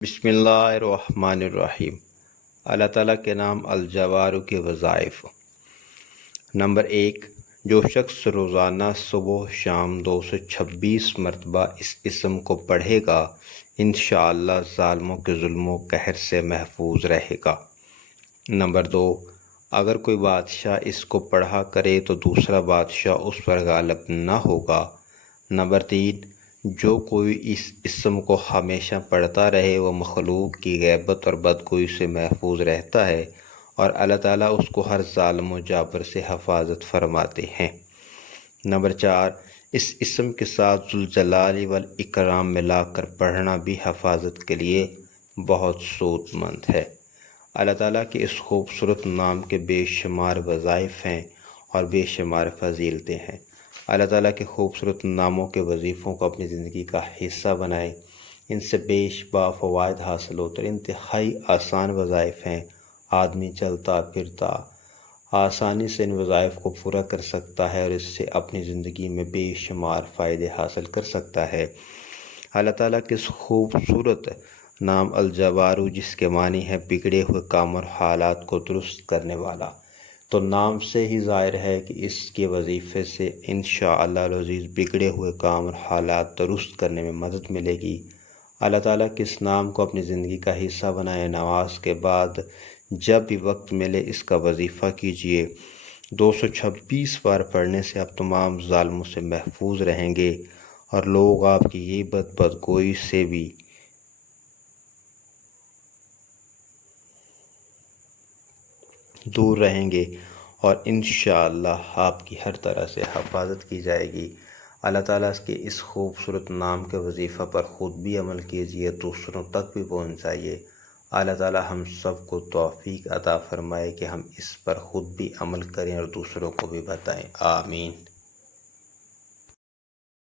بسم اللہ الرحمن الرحیم۔ اللہ تعالیٰ کے نام الجوار کے وظائف۔ نمبر 1، جو شخص روزانہ صبح شام 226 مرتبہ اس اسم کو پڑھے گا انشاءاللہ ظالموں کے ظلم و قہر سے محفوظ رہے گا۔ نمبر 2، اگر کوئی بادشاہ اس کو پڑھا کرے تو دوسرا بادشاہ اس پر غالب نہ ہوگا۔ نمبر 3، جو کوئی اس اسم کو ہمیشہ پڑھتا رہے وہ مخلوق کی غیبت اور بدگوئی سے محفوظ رہتا ہے اور اللہ تعالیٰ اس کو ہر ظالم و جابر سے حفاظت فرماتے ہیں۔ نمبر 4، اس اسم کے ساتھ ذوالجلال والاکرام ملا کر پڑھنا بھی حفاظت کے لیے بہت سود مند ہے۔ اللہ تعالیٰ کے اس خوبصورت نام کے بے شمار وظائف ہیں اور بے شمار فضیلتیں ہیں۔ اللہ تعالیٰ کے خوبصورت ناموں کے وظیفوں کو اپنی زندگی کا حصہ بنائیں، ان سے بیش با فوائد حاصل ہوتے اور انتہائی آسان وظائف ہیں۔ آدمی چلتا پھرتا آسانی سے ان وظائف کو پورا کر سکتا ہے اور اس سے اپنی زندگی میں بے شمار فائدے حاصل کر سکتا ہے۔ اللہ تعالیٰ کے اس خوبصورت نام الجوار، جس کے معنی ہے بگڑے ہوئے کام اور حالات کو درست کرنے والا، تو نام سے ہی ظاہر ہے کہ اس کے وظیفے سے انشاءاللہ العزیز بگڑے ہوئے کام اور حالات درست کرنے میں مدد ملے گی۔ اللہ تعالیٰ کے اس نام کو اپنی زندگی کا حصہ بنائیں۔ نماز کے بعد جب بھی وقت ملے اس کا وظیفہ کیجیے۔ 226 بار پڑھنے سے آپ تمام ظالموں سے محفوظ رہیں گے اور لوگ آپ کی غیبت بدگوئی سے بھی دور رہیں گے اور انشاءاللہ آپ کی ہر طرح سے حفاظت کی جائے گی۔ اللہ تعالیٰ کے اس خوبصورت نام کے وظیفہ پر خود بھی عمل کیجیے، دوسروں تک بھی پہنچائیے۔ اللہ تعالیٰ ہم سب کو توفیق عطا فرمائے کہ ہم اس پر خود بھی عمل کریں اور دوسروں کو بھی بتائیں۔ آمین۔